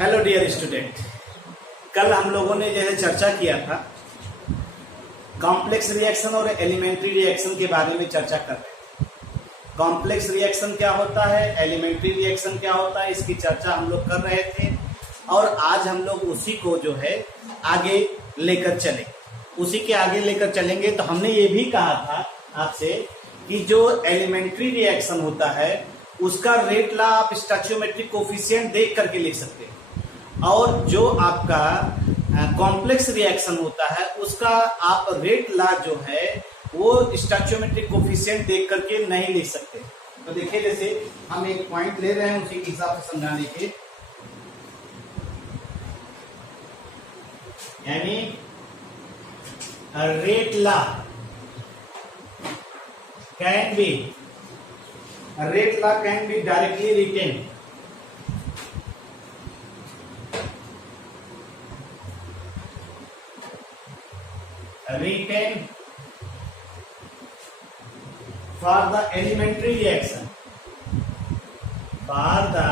Hello dear student, कल हम लोगों ने जो है चर्चा किया था कॉम्प्लेक्स रिएक्शन और एलिमेंट्री रिएक्शन के बारे में चर्चा कर रहे थे। कॉम्प्लेक्स रिएक्शन क्या होता है, एलिमेंट्री रिएक्शन क्या होता है, इसकी चर्चा हम लोग कर रहे थे और आज हम लोग उसी को जो है आगे लेकर चलेंगे। उसी के आगे लेकर चलेंगे तो हमने ये भी कहा था आपसे कि जो एलिमेंट्री रिएक्शन होता है उसका रेट लॉ आप स्टोइचियोमेट्रिक कोफिशिएंट देख करके लिख सकते हैं, और जो आपका कॉम्प्लेक्स रिएक्शन होता है उसका आप रेट लॉ जो है वो स्टोइचियोमेट्रिक कोफिशिएंट देख करके नहीं लिख सकते। तो देखिए, जैसे हम एक पॉइंट ले रहे हैं उसी के हिसाब से समझाने के, यानी rate law can be directly written for the elementary reaction. For the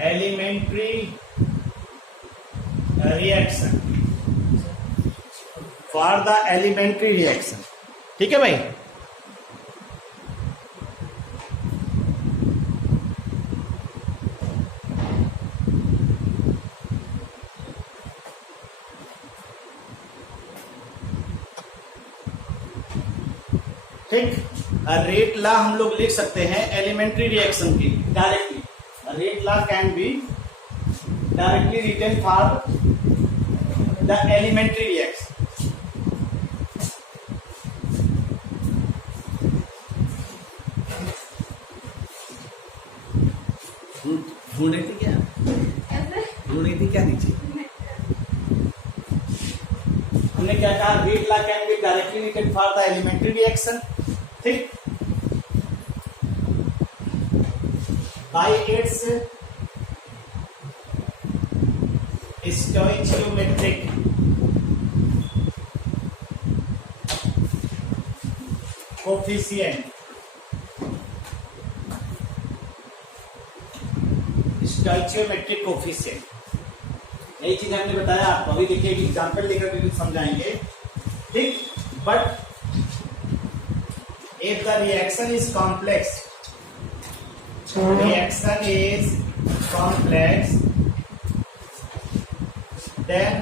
elementary reaction. For the elementary reaction. ठीक है भाई। ठीक, रेट लॉ हम लोग लिख सकते हैं एलिमेंट्री रिएक्शन की directly. Rate law can be directly written for the elementary reaction. ढूंढ रही थी क्या नीचे? हमने क्या कहा? Rate law can be directly written for the elementary reaction. ठीक, by its stoichiometric coefficient. Stoichiometric coefficient यही चीज हमने बताया आपको। अभी देखिए एक एग्जाम्पल लेकर के कुछ समझाएंगे। ठीक, but if the reaction is complex, then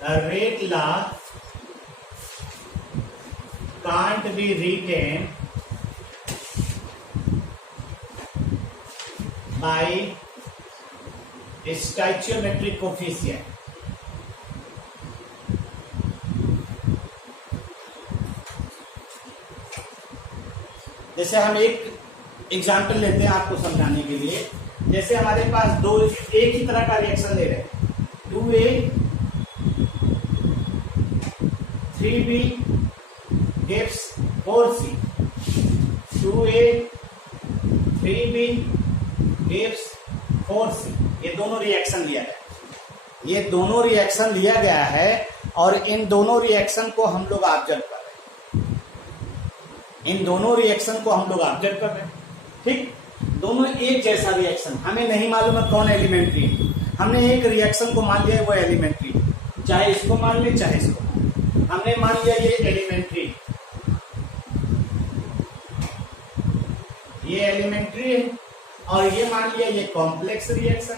the rate law can't be written by stoichiometric coefficient. जैसे हम एक एग्जाम्पल लेते हैं आपको समझाने के लिए। जैसे हमारे पास दो एक ही तरह का रिएक्शन ले रहे हैं, 2A 3B gives 4C, 2A 3B gives 4C। ये दोनों रिएक्शन लिया गया है और इन दोनों रिएक्शन को हम लोग ऑब्जर्व कर रहे हैं। ठीक, दोनों एक जैसा रिएक्शन, हमें नहीं मालूम है कौन एलिमेंट्री है। हमने एक रिएक्शन को मान लिया वो एलिमेंट्री, चाहे इसको मान ले चाहे इसको। हमने मान लिया ये एलिमेंट्री, है और ये मान लिया ये कॉम्प्लेक्स रिएक्शन।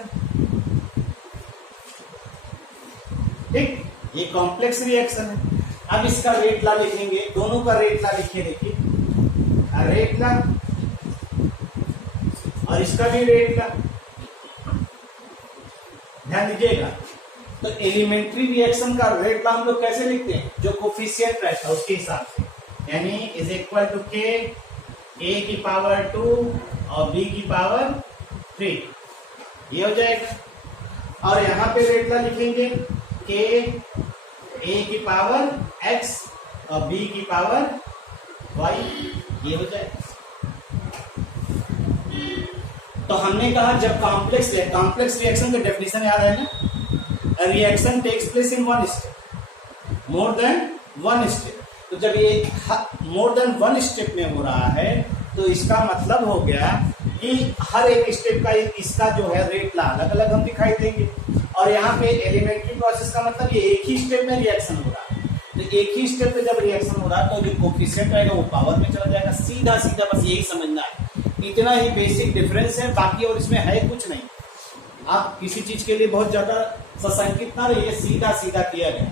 ठीक, ये कॉम्प्लेक्स रिएक्शन है। अब इसका रेट लॉ लिखेंगे, दोनों का रेट लॉ लिखिए। देखिए, रेट लॉ और इसका भी रेट लॉ, ध्यान दीजिएगा। तो एलिमेंट्री रिएक्शन का रेट लॉ हम लोग कैसे लिखते हैं? जो कोफिशिएंट रहता है उसके हिसाब से, यानी इज इक्वल टू के ए की पावर 2 और बी की पावर 3, ये हो जाएगा। और यहां पे रेट लॉ लिखेंगे के ए की पावर x और b की पावर y, ये हो जाएगा। तो हमने कहा जब कॉम्प्लेक्स रिएक्शन का डेफिनेशन याद है ना, reaction takes place in one step, more than one step. तो जब ये मोर देन वन स्टेप में हो रहा है तो इसका मतलब हो गया कि हर एक स्टेप का इसका जो है रेट ला अलग अलग हम दिखाई देंगे। और यहाँ पे एलिमेंट्री प्रोसेस का मतलब ये एक ही स्टेप में रिएक्शन हो रहा है, तो एक ही स्टेप पे जब रिएक्शन हो रहा है तो जो कोफिशिएंट रहेगा वो पावर में चला जाएगा, सीधा सीधा बस यही समझना है। इतना ही बेसिक डिफरेंस है, बाकी और इसमें है कुछ नहीं। आप किसी चीज के लिए बहुत ज्यादा सशंकित ना रहिए, सीधा सीधा किया गया।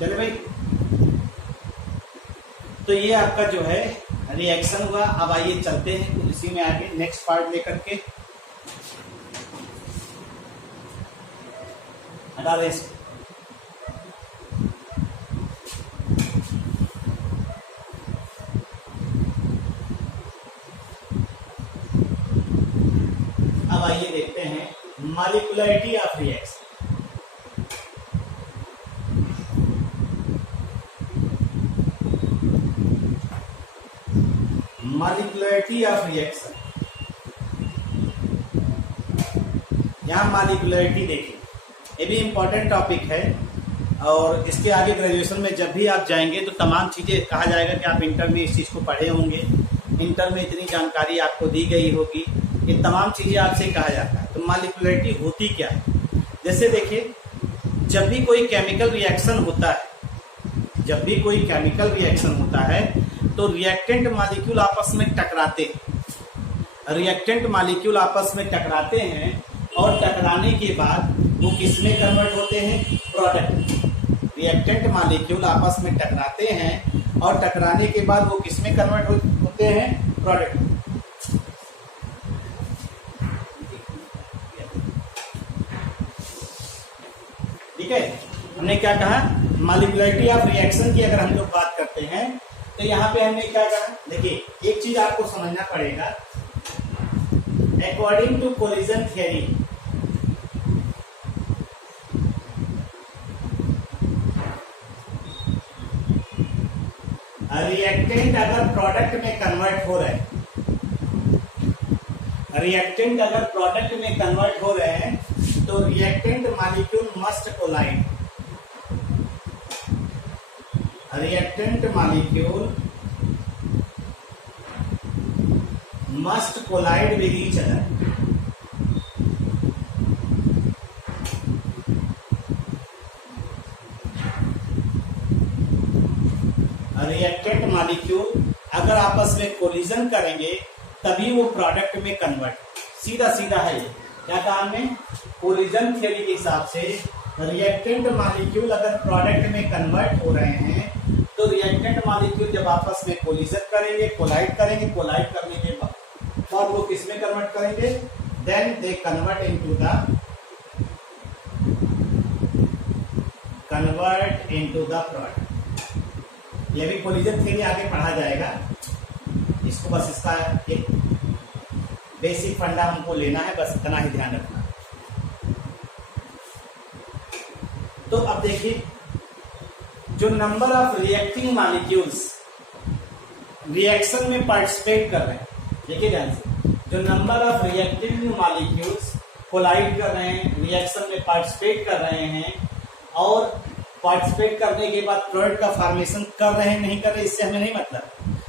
चले भाई, तो ये आपका जो है रिएक्शन हुआ। अब आइए चलते हैं इसी में आगे नेक्स्ट पार्ट लेकर के। हटा रहे इसको। अब आइए देखते हैं molecularity of reaction. Molecularity of reaction, यहां मॉलिक्यूलरिटी देखिए, ये भी इंपॉर्टेंट टॉपिक है। और इसके आगे ग्रेजुएशन में जब भी आप जाएंगे तो तमाम चीजें कहा जाएगा कि आप इंटर में इस चीज को पढ़े होंगे, इंटर में इतनी जानकारी आपको दी गई होगी, ये तमाम चीजें आपसे कहा जाता है। तो मॉलिक्यूलरिटी होती क्या है? जैसे देखिए, जब भी कोई केमिकल रिएक्शन होता है, जब भी कोई केमिकल रिएक्शन होता है तो रिएक्टेंट मॉलिक्यूल आपस में टकराते हैं। रिएक्टेंट मॉलिक्यूल आपस में टकराते हैं और टकराने के बाद वो किस में कन्वर्ट होते हैं? प्रोडक्ट। रिएक्टेंट मॉलिक्यूल आपस में टकराते हैं और टकराने के बाद वो किस में कन्वर्ट होते हैं? प्रोडक्ट। ठीक है, हमने क्या कहा? मॉलिक्यूलरिटी ऑफ रिएक्शन की अगर हम लोग बात करते हैं तो यहां पे हमने क्या कहा? देखिए, एक चीज आपको समझना पड़ेगा, according to collision theory, reactant अगर प्रोडक्ट में कन्वर्ट हो रहे हैं, रिएक्टेंट अगर प्रोडक्ट में कन्वर्ट हो रहे हैं तो reactant molecule must collide. Reactant molecule must collide with each other. Reactant molecule अगर आपस में कोलिजन करेंगे तभी वो प्रोडक्ट में कन्वर्ट। सीधा सीधा है ये, क्या कहा हमने? कोलिजन थ्योरी के हिसाब से रिएक्टेंट मॉलिक्यूल अगर प्रोडक्ट में कन्वर्ट हो रहे हैं तो रिएक्टेंट मॉलिक्यूल जब आपस में कोलिजन करेंगे, कोलाइड करेंगे, कोलाइड करने के बाद वो किस में कन्वर्ट करेंगे? Then they convert into the product. ये भी कोलिजन थ्योरी आगे पढ़ा जाएगा, इसको बस इसका एक बेसिक फंडा हमको लेना है, बस इतना ही ध्यान रखना। तो अब देखिए, जो number of reacting molecules reaction में पार्टिसिपेट कर रहे हैं, देखिए ध्यान से, जो number of reacting molecules collide कर रहे हैं, रिएक्शन में पार्टिसिपेट कर रहे हैं और पार्टिसिपेट करने के बाद प्रोडक्ट का फॉर्मेशन कर रहे हैं नहीं कर रहे, इससे हमें नहीं मतलब,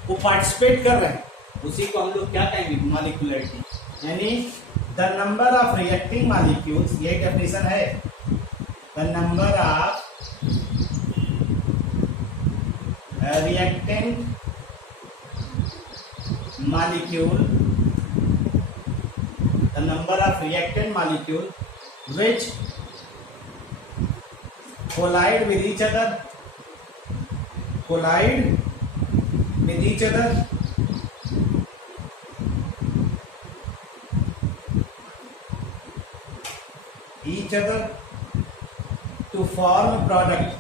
वो पार्टिसिपेट कर रहे हैं, उसी को हम लोग क्या कहेंगे, मॉलिक्यूलरिटी, यानी the number of reacting molecules, यही डेफिनेशन है, the number of reactant molecule, the number of reactant molecule which collide with each other, to form product,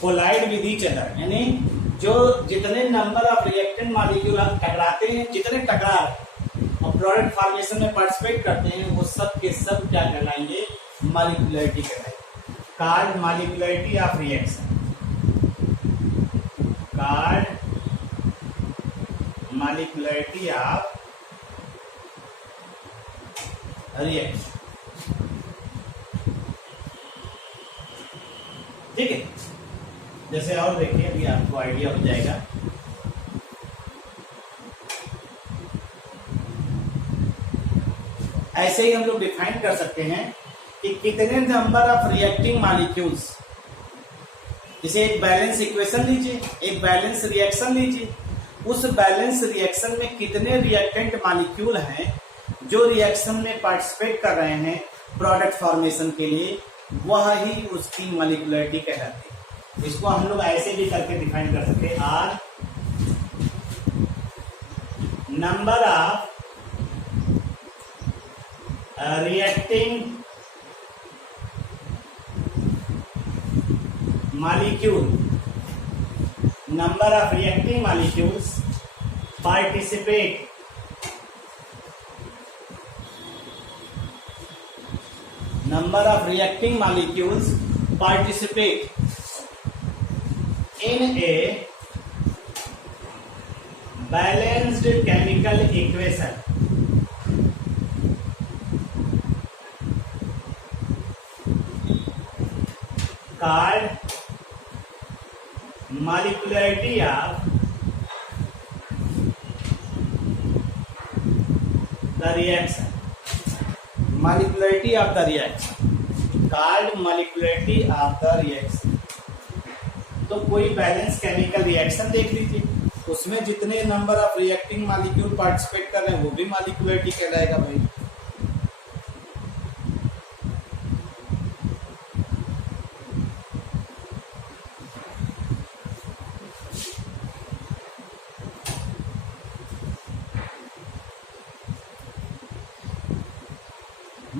collide with each other, यानी जो जितने नंबर ऑफ रिएक्टेंट मॉलिक्यूल टकराते हैं, जितने टकरा और प्रोडक्ट फॉर्मेशन में पार्टिसिपेट करते हैं, वो सब के सब क्या कहलाएंगे, मॉलिक्यूलरिटी कहलाएंगे। कार्ड मॉलिक्यूलरिटी ऑफ रिएक्शन, कार्ड मॉलिक्यूलरिटी ऑफ रिएक्शन, ठीक है। जैसे और देखिए, अभी आपको आइडिया हो जाएगा। ऐसे ही हम लोग डिफाइन कर सकते हैं कि कितने नंबर ऑफ रिएक्टिंग मॉलिक्यूल्स, जैसे एक बैलेंस इक्वेशन लीजिए, एक बैलेंस रिएक्शन लीजिए, उस बैलेंस रिएक्शन में कितने रिएक्टेंट मॉलिक्यूल हैं जो रिएक्शन में पार्टिसिपेट कर रहे हैं प्रोडक्ट फॉर्मेशन के लिए, वह ही उसकी मॉलिक्यूलरिटी कहलाती है। इसको हम लोग ऐसे भी करके डिफाइन कर सकते हैं, are number of reacting molecule, number of reacting molecules participate number of reacting molecules participate in a balanced chemical equation, called molecularity of the reaction, molecularity of the reaction, called molecularity of the reaction। तो कोई balance chemical reaction देख लीजिए, उसमें जितने number of reacting molecule participate कर रहे हैं वो भी मॉलिक्यूलरिटी कहलाएगा भाई।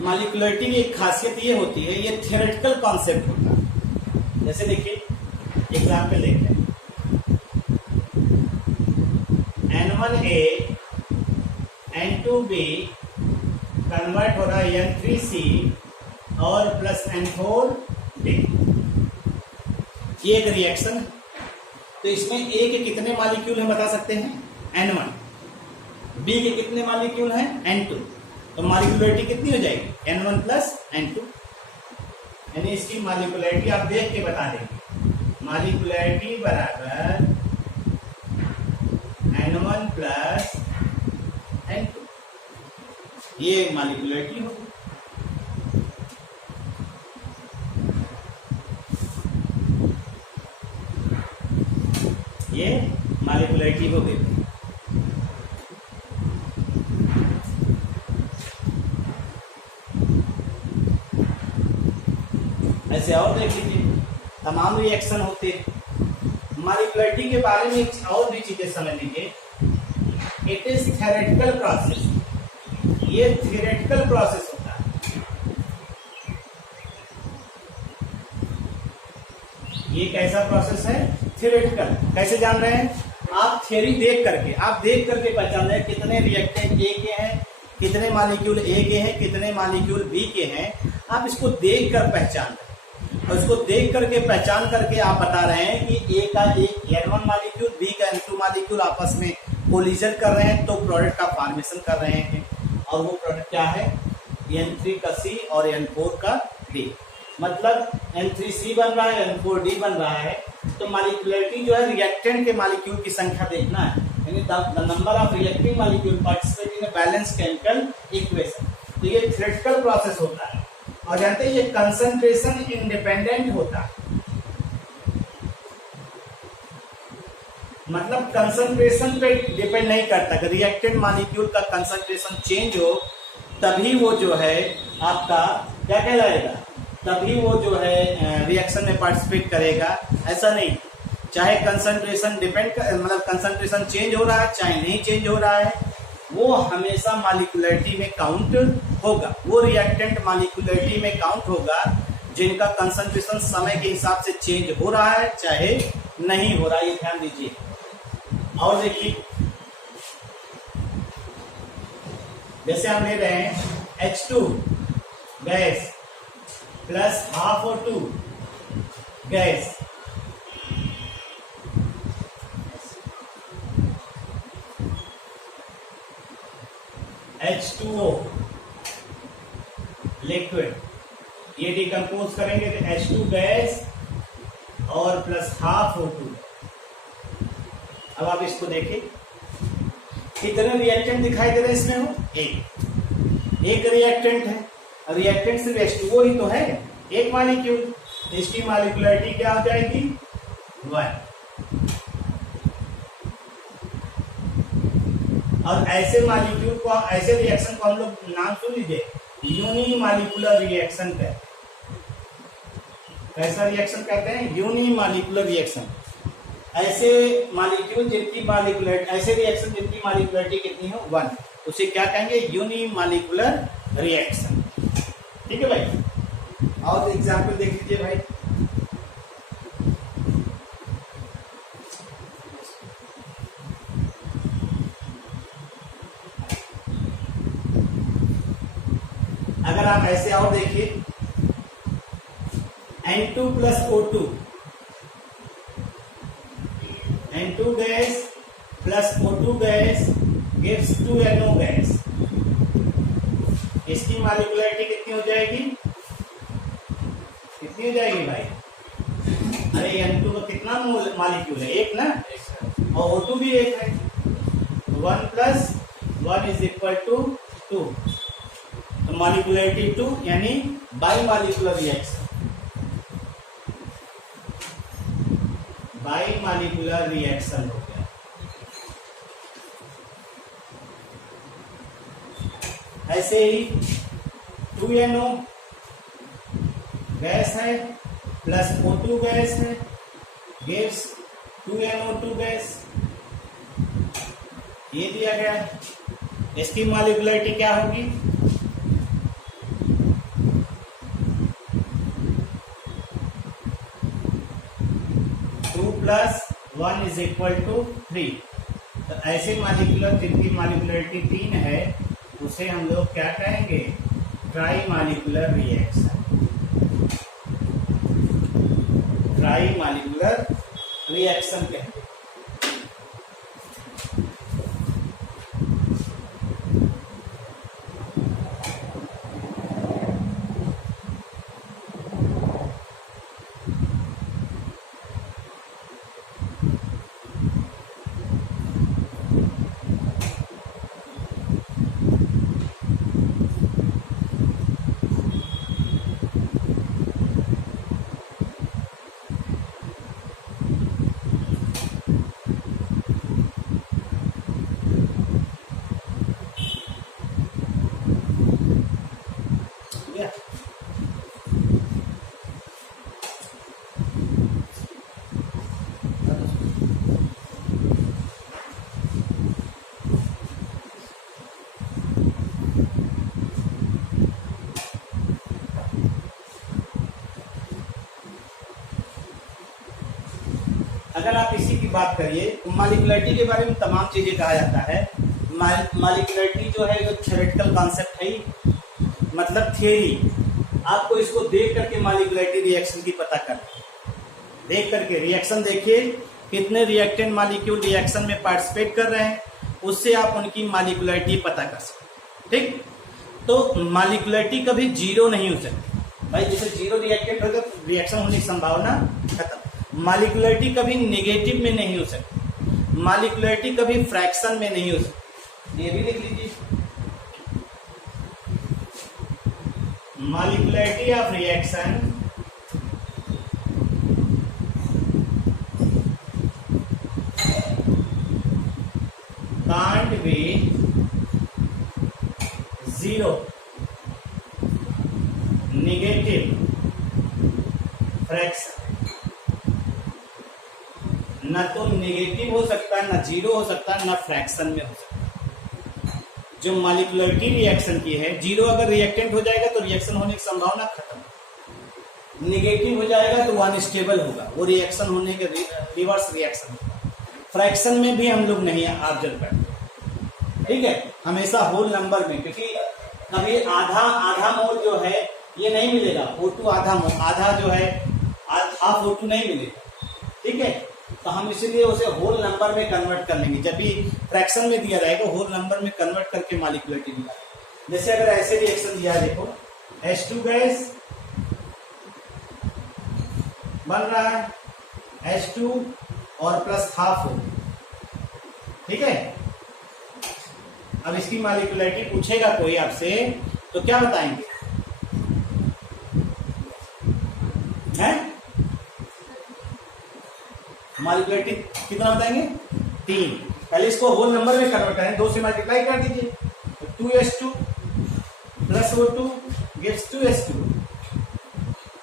मॉलिक्यूलरिटी की एक खासियत ये होती है, ये थियोरेटिकल कॉन्सेप्ट होता है। जैसे देखिए एग्जाम्पल देखते हैं, N1A N2B कन्वर्ट हो रहा है N3C और प्लस N4D, ये एक रिएक्शन है। तो इसमें A के कितने मॉलिक्यूल हैं बता सकते हैं, N1, B के कितने मॉलिक्यूल हैं, N2, तो मॉलिक्यूलरिटी कितनी हो जाएगी, N1 प्लस N2, यानी इसकी मॉलिक्यूलरिटी आप देख के बता देंगे, मॉलिक्यूलरिटी बराबर N1 प्लस N2, ये मॉलिक्यूलरिटी होगी। ये मॉलिक्यूलरिटी हो गई। ऐसे और देख लीजिए, तमाम रिएक्शन होते हैं। मॉलिक्यूलरिटी के बारे में एक और भी चीजें समझ लीजिए, इट इज थ्योरेटिकल प्रोसेस, ये थ्योरेटिकल प्रोसेस होता है। ये कैसा प्रोसेस है, थ्योरेटिकल। कैसे जान रहे हैं, आप थ्योरी देख करके पहचान रहे हैं कितने रिएक्टेंट ए के हैं, कितने मॉलिक्यूल ए के हैं, कितने मॉलिक्यूल बी के हैं। आप इसको देख कर पहचान रहे हैं, और इसको देख करके पहचान करके आप बता रहे हैं कि ए का एक N1 मॉलिक्यूल, बी का N2 मॉलिक्यूल आपस में कोलिजन कर रहे हैं, तो प्रोडक्ट का फॉर्मेशन कर रहे हैं। और वो प्रोडक्ट क्या है, N3 का C और N4 का D। मतलब N3C बन रहा है, N4D बन रहा है। तो मॉलिक्यूलरिटी जो है रिएक्टेंट के मॉलिक्यूल की संख्या देखना है, यानी the number of reacting molecule participate in balance chemical equation. तो ये थ्योरेटिकल प्रोसेस होता है और जानते हैं ये कंसंट्रेशन इंडिपेंडेंट होता है। मतलब कंसंट्रेशन पे डिपेंड नहीं करता कि रिएक्टेंट मॉलिक्यूल का कंसंट्रेशन चेंज हो तभी वो जो है आपका क्या कहलाएगा, तभी वो जो है रिएक्शन में पार्टिसिपेट करेगा, ऐसा नहीं। चाहे कंसंट्रेशन मतलब कंसंट्रेशन चेंज हो रहा है चाहे नहीं चेंज हो रहा है, वो हमेशा मॉलिक्यूलरिटी में काउंट होगा। वो रिएक्टेंट मॉलिक्यूलरिटी में काउंट होगा जिनका कंसंट्रेशन समय के हिसाब से चेंज हो रहा है चाहे नहीं हो रहा है, ये ध्यान दीजिए। और देखिए जैसे हम ले रहे हैं H2 gas plus half O2 gas, H2O liquid, ये डिकम्पोज करेंगे तो H2 गैस और प्लस हाफ O2। अब आप इसको देखिए कितने रिएक्टेंट दिखाई दे रहे हैं इसमें, हो एक रिएक्टेंट है, रिएक्टेंट सिर्फ H2O ही तो है, एक मॉलिक्यूल, इसकी मॉलिक्यूलरिटी क्या हो जाएगी 1। और ऐसे मॉलिक्यूल को, ऐसे रिएक्शन को हम लोग नाम सुन लीजिए, यूनिमॉलिक्यूलर रिएक्शन कहते हैं। कैसा रिएक्शन कहते हैं, यूनिमॉलिक्यूलर रिएक्शन। ऐसे मॉलिक्यूल जिनकी मॉलिक्यूलरिटी, ऐसे रिएक्शन जिनकी मॉलिक्यूलरिटी कितनी हो 1, उसे क्या कहेंगे, यूनिमॉलिक्यूलर रिएक्शन। ठीक है भाई। और एग्जाम्पल देख लीजिए भाई, अगर आप ऐसे और देखिए N2 plus O2, N2 gas plus O2 gas gives 2NO gas. इसकी मॉलिक्यूलरिटी कितनी हो जाएगी, कितनी हो जाएगी भाई, अरे N2 का कितना मॉलिक्यूल है, एक ना, और O2 भी एक है, 1 प्लस 1 इज इक्वल टू 2, तो मॉलिक्यूलरिटी 2 यानी by molecular reaction, by molecular reaction हो गया। ऐसे ही 2NO गैस है प्लस O2 गैस है, गिव्स 2NO2 गैस, ये दिया गया। इसकी मॉलिक्यूलरिटी क्या होगी, 2 प्लस 1 इज इक्वल टू 3। तो ऐसे मॉलिक्यूलर जिनकी मॉलिक्यूलरिटी 3 है उसे हम लोग क्या कहेंगे, try molecular reaction, try molecular reaction कहते हैं। अगर आप इसी की बात करिए तो मॉलिक्यूलरिटी के बारे में तमाम चीजें कहा जाता है। मॉलिक्यूलरिटी जो है जो थ्योरेटिकल कॉन्सेप्ट है, मतलब थियरी, आपको इसको देख करके मॉलिक्यूलरिटी रिएक्शन की पता कर, देख करके रिएक्शन देखिए कितने रिएक्टेंट मॉलिक्यूल रिएक्शन में पार्टिसिपेट कर रहे हैं, उससे आप उनकी मॉलिक्यूलरिटी पता कर सकते। ठीक। तो मॉलिक्युलरिटी कभी जीरो नहीं हो सकती भाई, जैसे जीरो रिएक्टेंट होगा तो रिएक्शन होने की संभावना खत्म। मॉलिक्युलरिटी कभी नेगेटिव में नहीं हो सकती, मॉलिक्युलरिटी कभी फ्रैक्शन में नहीं हो सकती। ये भी लिख लीजिए, molecularity of reaction can't be zero, negative, fraction. न तो नेगेटिव हो सकता है, न जीरो हो सकता है, न फ्रैक्शन में हो सकता है। जो मॉलिक्युलरिटी रिएक्शन की है, जीरो अगर रिएक्टेंट हो जाएगा तो रिएक्शन होने की संभावना खत्म, नेगेटिव हो जाएगा तो अनस्टेबल होगा, वो रिएक्शन होने के रिवर्स रिएक्शन होगा। फ्रैक्शन में भी हम लोग नहीं ऑब्जर्व करते, ठीक है, हमेशा होल नंबर में, क्योंकि कभी आधा मोल जो है ये नहीं मिलेगा, O2 आधा मोल, आधा जो है हाफ O2 नहीं मिलेगा, ठीक है। तो हम इसीलिए उसे होल नंबर में कन्वर्ट कर लेंगे, जब भी फ्रैक्शन में दिया जाएगा होल नंबर में कन्वर्ट करके मॉलिक्युलरिटी दिया। जैसे अगर ऐसे रिएक्शन दिया है, देखो H2 गैस बन रहा है, H2 और प्लस हाफ O, ठीक है। अब इसकी मॉलिक्युलरिटी पूछेगा कोई आपसे तो क्या बताएंगे, हैं? मॉलिक्युलरिटी कितना बताएंगे? 3। पहले इसको होल नंबर में कन्वर्ट करें, 2 से मल्टीप्लाई कर दीजिए, तो 2H2 plus O2 gives 2H2,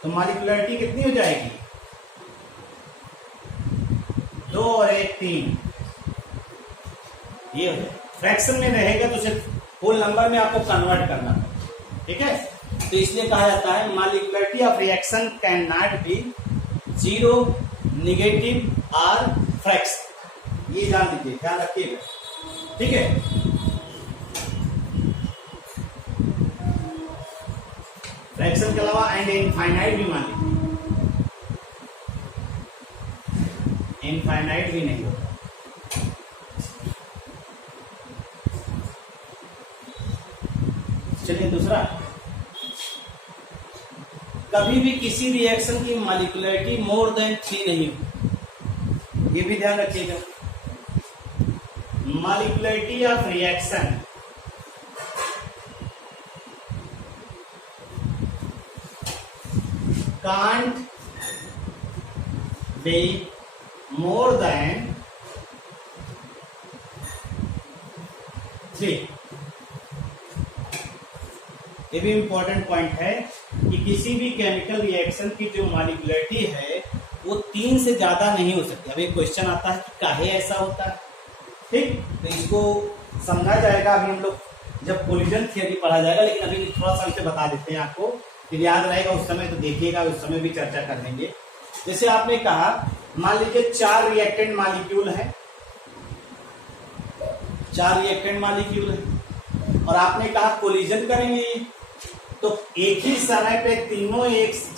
तो मॉलिक्युलरिटी कितनी हो जाएगी? 2 और 1 3। ये फ्रैक्शन में रहेगा तो सिर्फ होल नंबर में आपको कन्वर्ट करना है, ठीक है। तो इसलिए कहा जाता है molecularity of reaction can not be zero, negative और फ्रैक्शन। ये जान लीजिए, ध्यान रखिएगा, ठीक है। फ्रैक्शन के अलावा एंड इनफाइनाइट भी मान लीजिए, इनफाइनाइट भी नहीं होगा। चलिए दूसरा, कभी भी किसी रिएक्शन की मॉलिक्युलरिटी मोर देन 3 नहीं हो, ये भी ध्यान रखिएगा। Molecularity of reaction can't be more than 3। ये भी इंपॉर्टेंट पॉइंट है कि किसी भी केमिकल रिएक्शन की जो मॉलिक्युलरिटी है वो 3 से ज्यादा नहीं हो सकती। अब एक क्वेश्चन आता है कि काहे ऐसा होता है, ठीक, तो इसको समझा जाएगा अभी हम लोग जब कोलिजन थियरी पढ़ा जाएगा, लेकिन अभी थोड़ा सा इसे बता देते हैं आपको, फिर याद रहेगा उस समय तो देखिएगा, उस समय भी चर्चा कर लेंगे। जैसे आपने कहा, मान लीजिए 4 रिएक्टेंट मॉलिक्यूल है, 4 रिएक्टेंट मॉलिक्यूल है, और आपने कहा कोलिजन करेंगे, तो एक ही समय पे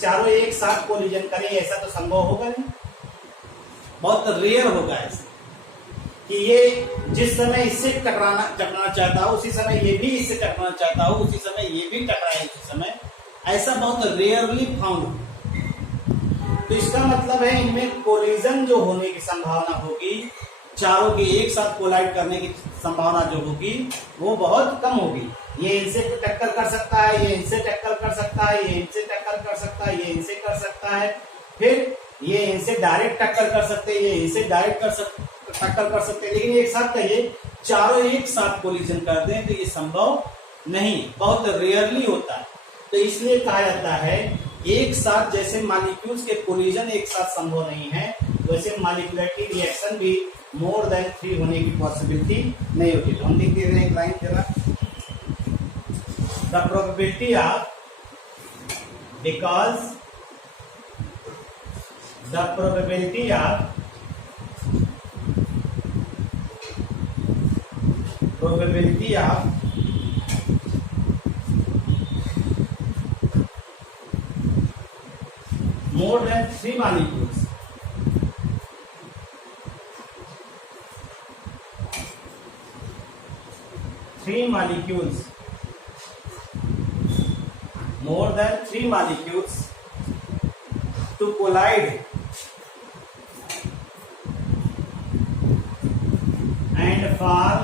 चारों एक साथ कोलिजन करें, ऐसा तो संभव होगा नहीं, बहुत रेयर होगा ऐसा कि ये जिस समय इससे टकराना चाहता हो उसी समय ये भी इससे टकराना चाहता हो, उसी समय ये भी टकराए उसी समय, ऐसा बहुत रेयरली फाउंड। तो इसका मतलब है इनमें कोलिजन जो होने की संभावना होगी, चारों के एक साथ कोलाइड करने की संभावना जो होगी वो बहुत कम होगी। ये इनसे टक्कर कर सकता है, ये इनसे टक्कर कर सकता है, ये इनसे टक्कर कर सकता है, ये इनसे कर सकता है, फिर ये इनसे डायरेक्ट टक्कर कर सकते हैं, ये इनसे डायरेक्ट टक्कर कर सकते हैं, लेकिन एक साथ कहिए चारों एक साथ कोलिजन कर दें तो ये संभव नहीं, बहुत रेयरली होता है। तो इसलिए कहा जाता है एक साथ जैसे मॉलिक्यूल्स के कोलिजन एक साथ संभव नहीं है, वैसे मॉलिक्युलरिटी रिएक्शन भी मोर देन 3 होने की पॉसिबिलिटी नहीं होती। तो हम लिख दे रहे हैं एक लाइन जरा, the probability of, because the probability of more than 3 molecules more than 3 molecules to collide and form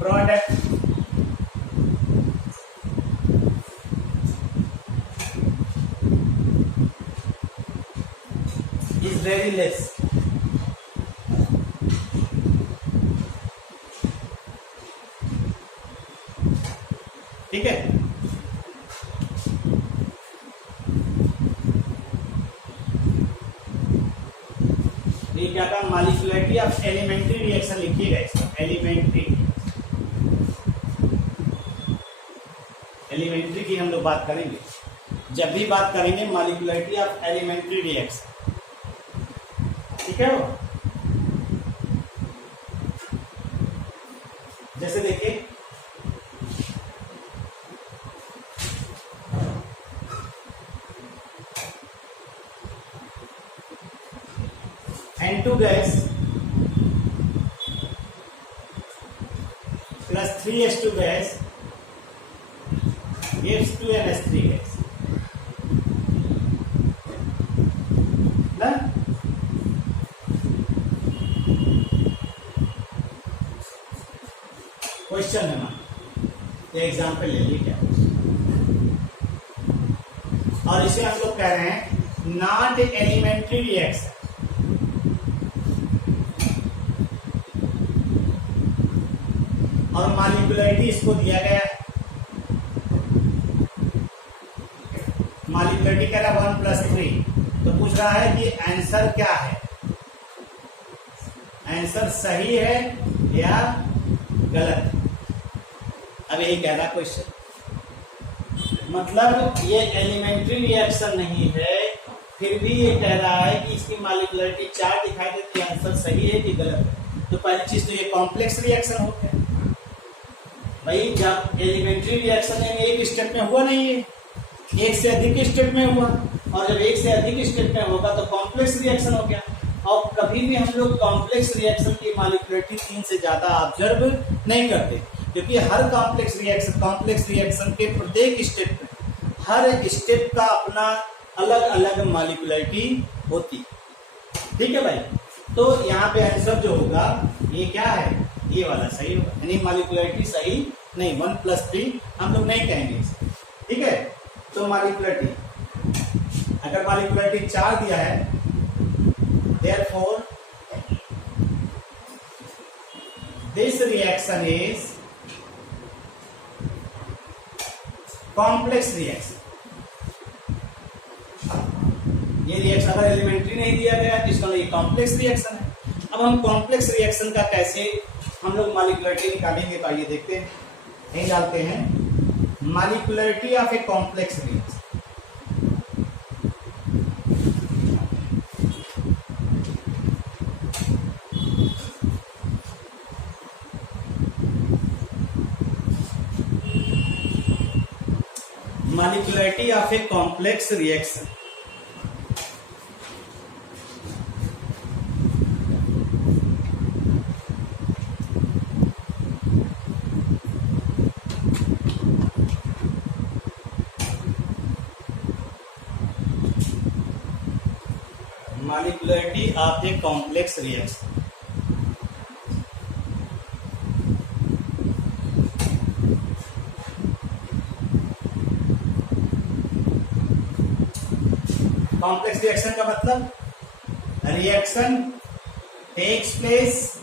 product is very less. ठीक है, ये क्या था, मॉलिक्यूलरिटी ऑफ एलिमेंट्री रिएक्शन लिखिएगा इसका, एलिमेंट्री की हम लोग बात करेंगे जब भी बात करेंगे मॉलिक्यूलरिटी ऑफ एलिमेंट्री रिएक्शन, ठीक है। वो जैसे देखिए N2 gas plus 3H2 gas gives 2NH3 gas ना। क्वेश्चन है ना, ये एग्जाम्पल ले लीजिए क्या, और इसे हम लोग कह रहे हैं नॉट एलिमेंट्री रिएक्शन। और मॉलिक्यूलरिटी इसको दिया गया है, मॉलिक्यूलरिटी कह रहा है 1+3, तो पूछ रहा है कि आंसर क्या है, आंसर सही है या गलत। अब यही कह रहा क्वेश्चन, मतलब ये एलिमेंट्री रिएक्शन नहीं है, फिर भी ये कह रहा है कि इसकी मॉलिक्यूलरिटी 4 दिखाई देती है, आंसर सही है कि गलत है। तो पहली चीज तो ये कॉम्प्लेक्स रिएक्शन हो गया भाई, जब एलिमेंट्री रिएक्शन है एक स्टेप में हुआ नहीं है, एक से अधिक स्टेप में हुआ, और जब एक से अधिक स्टेप में होगा तो कॉम्प्लेक्स रिएक्शन हो गया। और कभी भी हम लोग कॉम्प्लेक्स रिएक्शन की मॉलिक्यूलरिटी 3 से ज्यादा ऑब्जर्व नहीं करते, क्योंकि हर कॉम्प्लेक्स रिएक्शन के प्रत्येक स्टेप में हर एक स्टेप का अपना अलग अलग मॉलिक्यूलरिटी होती, ठीक है भाई। तो यहाँ पे आंसर जो होगा ये क्या है, ये वाला सही होगा, यानी मॉलिक्यूलरिटी सही नहीं, 1+3 हम लोग नहीं कहेंगे इसे, ठीक है। तो मॉलिक्यूलरिटी, अगर मॉलिक्यूलरिटी 4 दिया है, therefore this reaction is complex reaction। ये रिएक्शन अगर एलिमेंट्री नहीं दिया गया तो इसका ये कॉम्प्लेक्स रिएक्शन है। अब हम कॉम्प्लेक्स रिएक्शन का कैसे हम लोग मॉलिक्यूलरिटी निकालेंगे, तो आइए देखते हैं, यही डालते हैं molecularity of a complex reaction. Molecularity of a complex reaction, molecularity of a complex reaction। Complex reaction का मतलब reaction takes place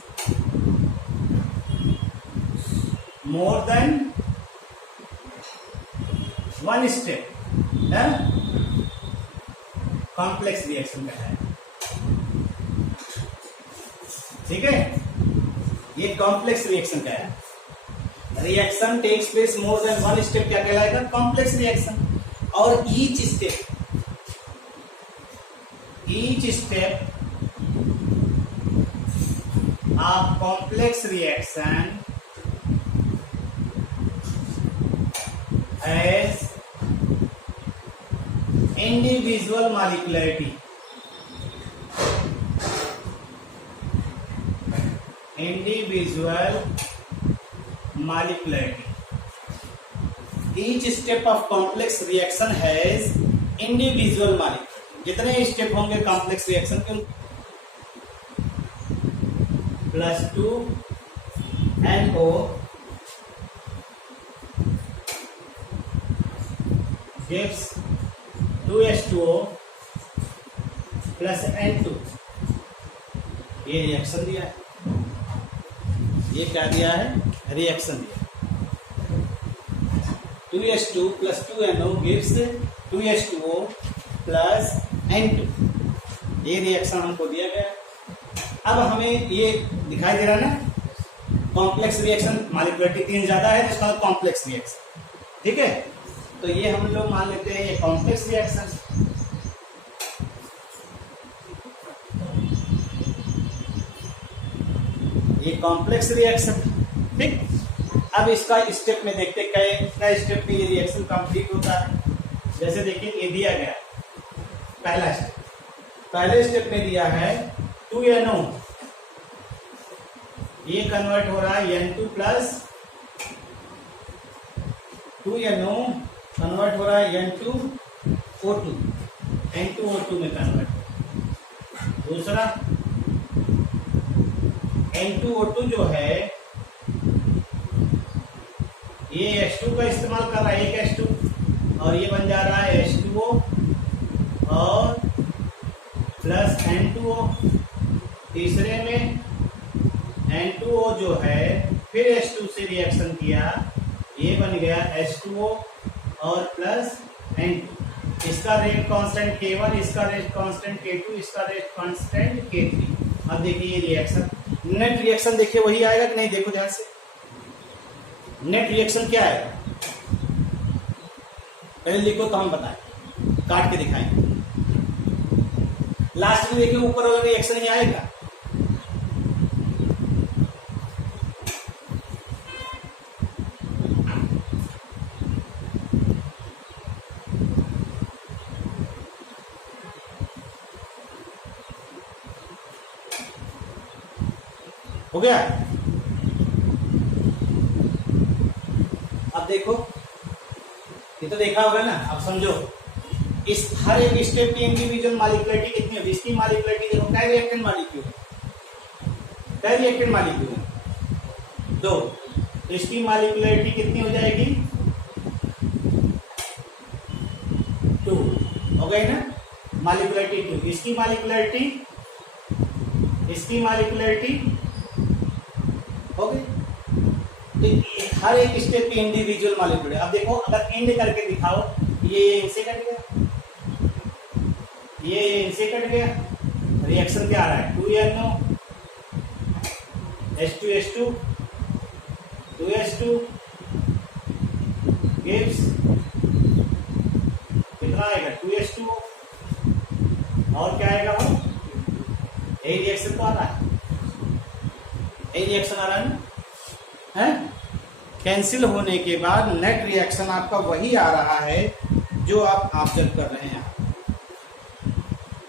more than one step, complex reaction का है, ठीक है। ये कॉम्प्लेक्स रिएक्शन का है, reaction takes place more than one step क्या कहलाएगा, कॉम्प्लेक्स रिएक्शन। और each step of complex reaction has individual molecularity, individual molecularity, each step of complex reaction has individual molecule. जितने स्टेप होंगे कॉम्प्लेक्स रिएक्शन के +2NO gives 2H2O + N2। ये reaction दिया है, ये क्या दिया है, रिएक्शन दिया। 2H2 + 2NO gives 2H2O + N2। ये रिएक्शन हमको दिया गया। अब हमें ये दिखाई दे रहा है ना, कॉम्प्लेक्स रिएक्शन मॉलिक्यूलरिटी 3 ज्यादा है तो इसका कॉम्प्लेक्स रिएक्शन। ठीक है, तो ये हम लोग मान लेते हैं ये कॉम्प्लेक्स रिएक्शन। ये कॉम्प्लेक्स रिएक्शन। ठीक, अब इसका स्टेप में देखते कई स्टेप में ये रिएक्शन कंप्लीट होता है। जैसे देखिए ये दिया गया पहला स्टेप, पहले स्टेप में दिया है 2NO, ये कन्वर्ट हो रहा है N2 + 2NO कन्वर्ट हो रहा है N2O2, N2O2 में कन्वर्ट। दूसरा N2O2 जो है ये H2 का इस्तेमाल कर रहा है, एक H2, और ये बन जा रहा है H2O और + N2O। तीसरे में N2O जो है फिर H2 से रिएक्शन किया, ये बन गया H2O और + N2। इसका रेट कांस्टेंट K1, इसका रेट कांस्टेंट K2, इसका रेट कांस्टेंट K3। अब देखिए ये रिएक्शन, नेट रिएक्शन देखिए वही आएगा कि नहीं, देखो ध्यान से। नेट रिएक्शन क्या है, पहले लिखो तो हम बताएं, काट के दिखाएंगे। लास्ट में देखिए ऊपर वाला रिएक्शन ही आएगा। हो गया। अब देखो, ये तो देखा होगा ना, अब समझो इस हर एक स्टेप की इंडिविजुअल मॉलिक्यूलरिटी कितनी होगी। इसकी मॉलिक्यूलरिटी देखो, क्या रिएक्टेंट मॉलिक्यूल है, क्या रिएक्टेंट मॉलिक्यूल है, 2। तो इसकी मॉलिक्यूलरिटी कितनी हो जाएगी, 2 हो गई ना, मॉलिक्यूलरिटी 2। इसकी मॉलिक्यूलरिटी हो गई। तो हर एक स्टेप की इंडिविजुअल मॉलिक्यूल है। अब देखो, अगर एंड करके दिखाओ, ये इनसे कट गया, ये इनसे कट गया, रिएक्शन क्या आ रहा है, 2NO H2H2 2H2 gives कितना आएगा, 2H2O, और क्या आएगा, वो यही रिएक्शन तो आ रहा है, यही रिएक्शन आ रहा है ना, है। कैंसिल होने के बाद नेट रिएक्शन आपका वही आ रहा है जो आप ऑब्जर्व कर रहे हैं।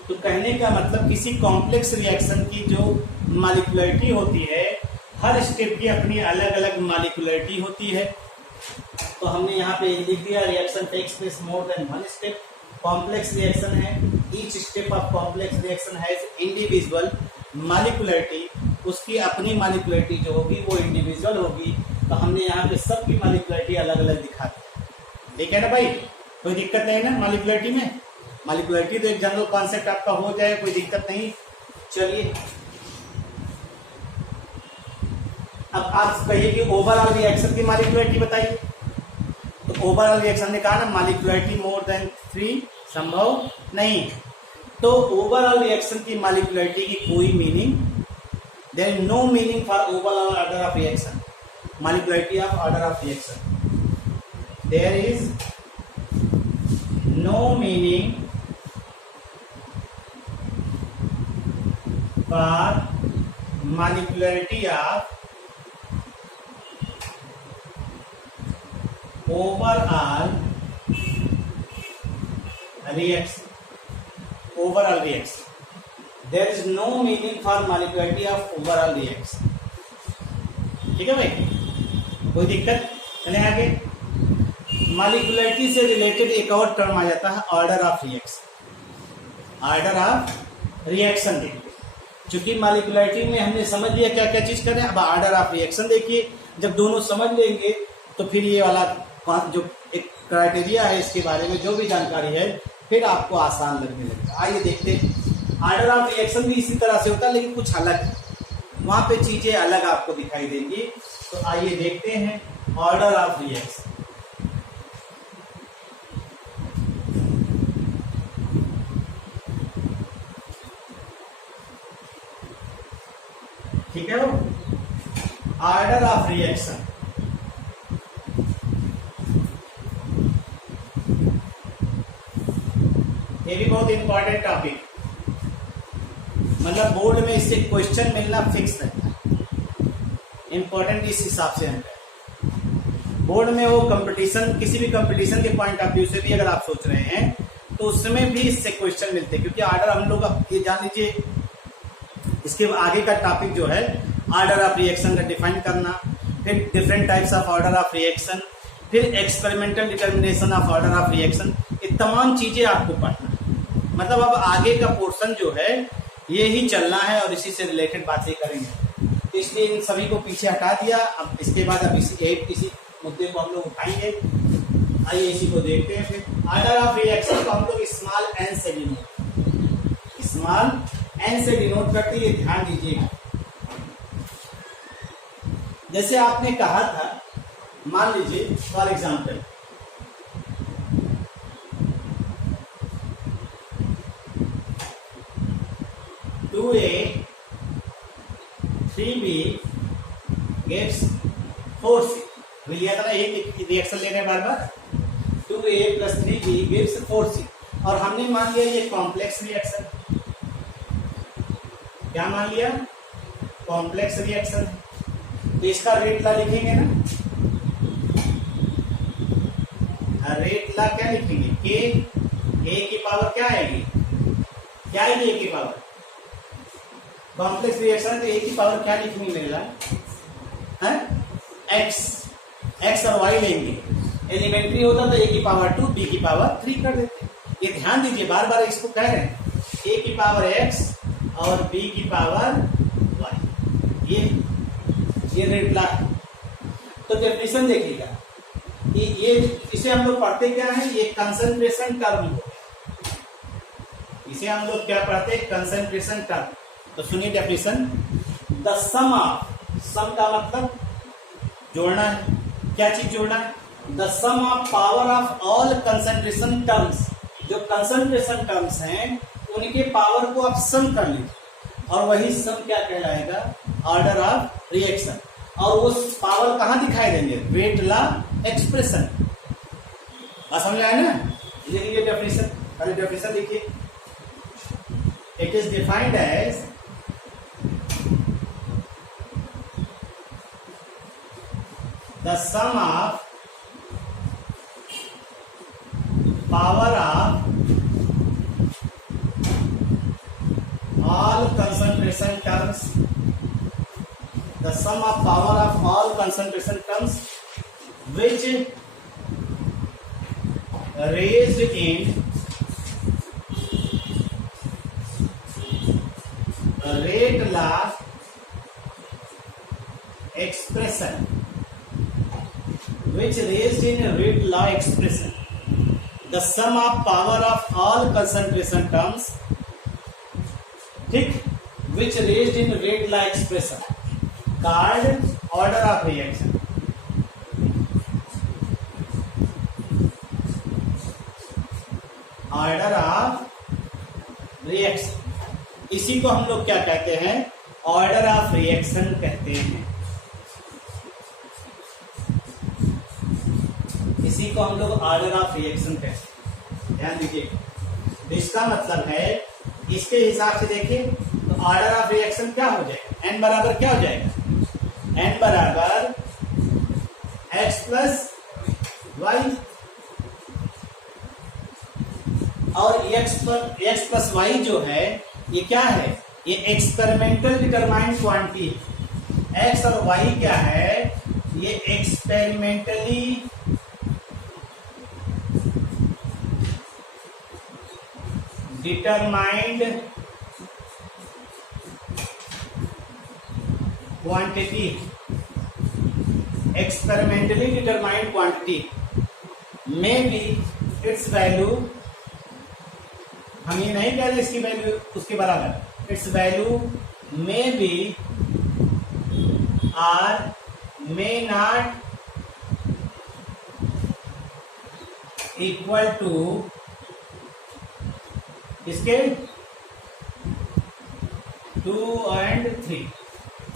तो कहने का मतलब किसी कॉम्प्लेक्स रिएक्शन की जो मॉलिक्यूलरिटी होती है, हर स्टेप की अपनी अलग अलग मॉलिक्यूलरिटी होती है। तो हमने यहाँ पे लिख दिया, reaction takes place more than one step, complex reaction है, each step of complex reaction has individual molecularity. उसकी अपनी मॉलिक्यूलरिटी जो होगी वो इंडिविजुअल होगी। तो हमने यहाँ पे सबकी मॉलिक्यूलरिटी अलग अलग दिखा दी। ठीक है ना भाई, कोई दिक्कत नहीं ना मॉलिक्यूलरिटी में। मॉलिक्यूलरिटी तो एक जनरल कॉन्सेप्ट आपका हो जाए, कोई दिक्कत नहीं। चलिए अब आप कहिए कि ओवरऑल रिएक्शन की मॉलिक्यूलरिटी बताइए। तो ओवरऑल रिएक्शन ने कहा ना, मॉलिक्यूलरिटी मोर देन 3 संभव नहीं। तो ओवरऑल रिएक्शन की मॉलिक्यूलरिटी की कोई meaning, there is no meaning for overall order of reaction, molecularity of order of reaction. There is no meaning for molecularity of overall reaction. Overall reaction. There is no meaning for molecularity of overall reaction. ठीक है भाई, कोई दिक्कत? चले आगे। Molecularity से related एक और टर्म आ जाता है order of reaction. Order of reaction देखिए, चूंकि मॉलिक्यूलरिटी में हमने समझ लिया क्या क्या चीज करें, अब ऑर्डर ऑफ रिएक्शन देखिए। जब दोनों समझ लेंगे तो फिर ये वाला जो एक क्राइटेरिया है इसके बारे में जो भी जानकारी है फिर आपको आसान लगने लगेगा। आइए देखते हैं। ऑर्डर ऑफ रिएक्शन भी इसी तरह से होता है लेकिन कुछ अलग है, वहां पे चीजें अलग आपको दिखाई देंगी। तो आइए देखते हैं ऑर्डर ऑफ रिएक्शन। ठीक है, वो ऑर्डर ऑफ रिएक्शन। ये भी बहुत इंपॉर्टेंट टॉपिक, मतलब बोर्ड में इससे क्वेश्चन मिलना फिक्स रहता है। इंपॉर्टेंट इस हिसाब से है बोर्ड में, वो कंपटीशन, किसी भी कंपटीशन के पॉइंट ऑफ व्यू से भी अगर आप सोच रहे हैं तो उसमें भी इससे क्वेश्चन मिलते हैं। क्योंकि ऑर्डर हम लोग ये जान लीजिए, इसके आगे का टॉपिक जो है ऑर्डर ऑफ रिएक्शन का डिफाइन करना, फिर different types of order of reaction, फिर experimental determination of order of reaction, ये तमाम चीजें आपको पढ़ना। मतलब अब आगे का पोर्शन जो है ये ही चलना है और इसी से रिलेटेड बातें करेंगे, तो इसलिए इन सभी को पीछे हटा दिया। अब इसके बाद अब इसी मुद्दे को हम लोग उठाएंगे। आइए इसी को देखते हैं। फिर ऑर्डर ऑफ रिएक्शन को हम लोग स्मॉल एन से डिनोट करते हैं, ध्यान दीजिएगा। जैसे आपने कहा था, मान लीजिए for example two A 3b gives 4c। लिया था ना, एक रिएक्शन लेने बार बार 2a + 3b gives 4c, और हमने मान लिया ये कॉम्प्लेक्स रिएक्शन। क्या मान लिया? Complex reaction. तो इसका रेट ला लिखेंगे ना, रेट ला क्या लिखेंगे? के ए की पावर क्या आएगी? क्या आएगी ए की पावर? कॉम्प्लेक्स रिएक्शन तो ए की पावर क्या लिखेंगे मेरे ला? एक्स और वाई लेंगे। एलिमेंट्री होता तो ए की पावर 2 बी की पावर 3 कर देते। ये ध्यान दीजिए, बार बार इसको कह रहे हैं, ए की पावर एक्स और बी की पावर वाई। ये रेट ला। तो डेफिनेशन देखिएगा, ये इसे हम लोग पढ़ते क्या है? ये कंसंट्रेशन टर्म हो, इसे हम लोग क्या पढ़ते? Concentration term. तो सुनिए definition, the sum of, sum का मतलब जोड़ना है। क्या चीज जोड़ना है? The sum of power of all concentration terms. जो कंसंट्रेशन टर्म्स हैं उनके पावर को आप सम कर लीजिए, और वही सम क्या कहलाएगा? Order of reaction. और वो पावर कहां दिखाई देंगे? Rate law expression. समझ आया ना? ये डेफिनेशन, अरे डेफिनेशन लिखिए। It is defined as the sum of power of all concentration terms, the sum of power of all concentration terms which raised in rate law expression, which raised in rate law expression, the sum of power of all concentration terms, ठीक, which raised in rate law expression, called order of reaction। Order of reaction, इसी को हम लोग क्या कहते हैं? Order of reaction कहते हैं। इसी को हम लोग ऑर्डर ऑफ रिएक्शन कहते हैं। ध्यान दीजिए, तो इसका मतलब है, इसके हिसाब से देखिए तो ऑर्डर ऑफ रिएक्शन क्या हो जाएगा? एन बराबर क्या हो जाएगा? एन बराबर एक्स प्लस वाई, और एक्स प्लस वाई जो है ये क्या है? ये एक्सपेरिमेंटल डिटरमाइंड क्वांटिटी है। एक्स और वाई क्या है? ये experimentally determined quantity, experimentally determined quantity may be its value, हम ये नहीं कह रहे इसकी वैल्यू उसके बराबर, its value may be or may not equal to इसके 2 और 3,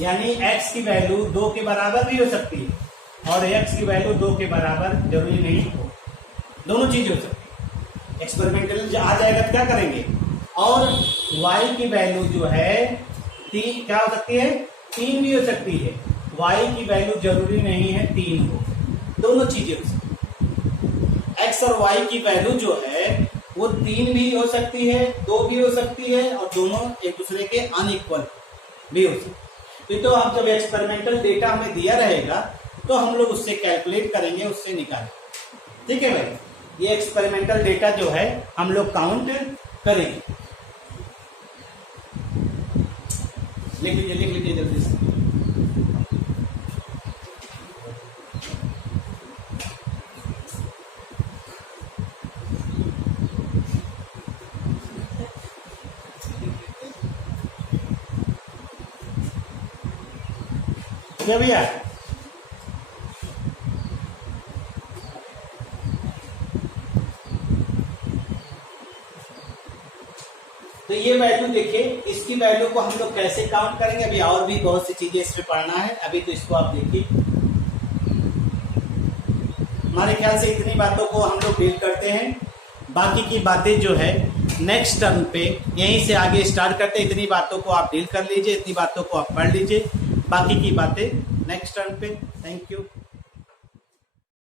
यानी x की वैल्यू 2 के बराबर भी हो सकती है और x की वैल्यू 2 के बराबर जरूरी नहीं हो, दोनों चीजें हो सकती है। एक्सपेरिमेंटल आ जाएगा तो क्या करेंगे, और y की वैल्यू जो है 3 क्या हो सकती है, 3 भी हो सकती है, y की वैल्यू जरूरी नहीं है 3 हो, दोनों चीजें हो सकती है। x और y की वैल्यू जो है वो 3 भी हो सकती है, 2 भी हो सकती है, और दोनों एक दूसरे के अनइक्वल भी हो सकती है। तो हम जब एक्सपेरिमेंटल डेटा हमें दिया रहेगा तो हम लोग उससे कैलकुलेट करेंगे, उससे निकालेंगे। ठीक है भाई, ये एक्सपेरिमेंटल डेटा जो है हम लोग काउंट करेंगे। लिख लीजिए जल्दी से। क्या भैया, तो ये वैल्यू देखिए, इसकी वैल्यू को हम लोग कैसे काउंट करेंगे, अभी और भी बहुत सी चीजें इसमें पढ़ना है, अभी तो इसको आप देखिए। हमारे ख्याल से इतनी बातों को हम लोग डील करते हैं, बाकी की बातें जो है नेक्स्ट टर्म पे यहीं से आगे स्टार्ट करते हैं। इतनी बातों को आप डील कर लीजिए, इतनी बातों को आप पढ़ लीजिए, बाकी की बातें नेक्स्ट टर्म पे। Thank you.